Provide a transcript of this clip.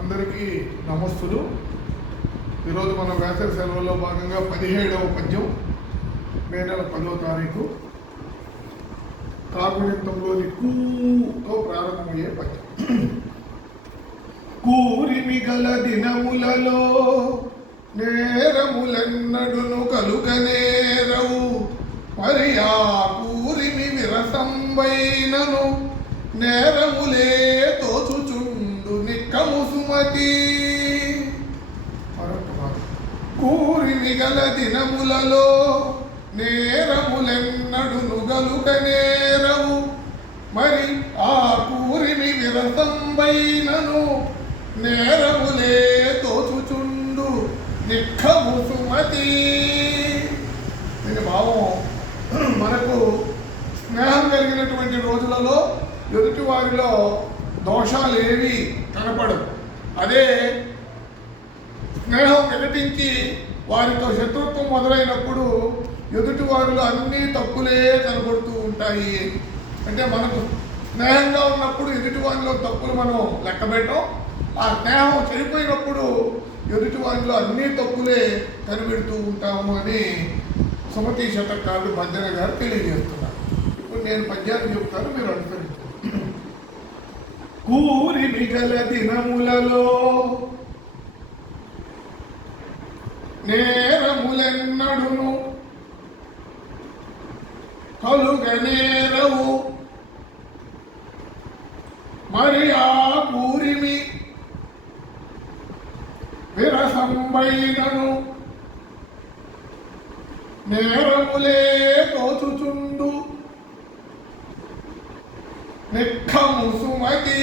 అందరికీ నమస్తులు. ఈరోజు మన వేసవి సెలవుల్లో భాగంగా 17వ పద్యం మే నెల 10వ తారీఖు కాకుడింతంలోని కూతో ప్రారంభమయ్యే పద్యం. కూరిమి గల దినములలో నేరములెన్నడును కలుగనేరవు, మరి ఆ కూరిమి విరసంబైనను నేరములే తోచుచుండు నిక్కము సుమతి. కూరిమి గల దినములలో నేరములెన్నడును గలుగనేరవు, మరి ఆ కూరిమి విరసంబైనను నేరములే తోచుచుండు నిక్కము సుమతి. దీని భావం, మనకు స్నేహం కలిగినటువంటి రోజులలో ఎదుటి వారిలో దోషాలు ఏవి కనపడవు. అదే స్నేహం వికటించి వారితో శత్రుత్వం మొదలైనప్పుడు ఎదుటి వారిలో అన్ని తప్పులే కనబడుతూ ఉంటాయి. అంటే మనకు స్నేహంగా ఉన్నప్పుడు ఎదుటి వారిలో తప్పులు మనం లెక్కబెట్టం, ఆ స్నేహం చెడిపోయినప్పుడు ఎదుటి వారిలో అన్ని తప్పులే కనిపెడుతూ ఉంటాము అని సుమతి శతకారుడు భంజన గారు తెలియజేస్తున్నారు. ఇప్పుడు నేను పద్యాన్ని చెప్తాను, మీరు అనుసరించారు. కూరిమి గల దినములలో నేరములెన్నడును కలుగనేరవు, మరి ఆ కూరిమి విరసంబైనను నేరములే తోచుచుండు నిక్కము సుమతి.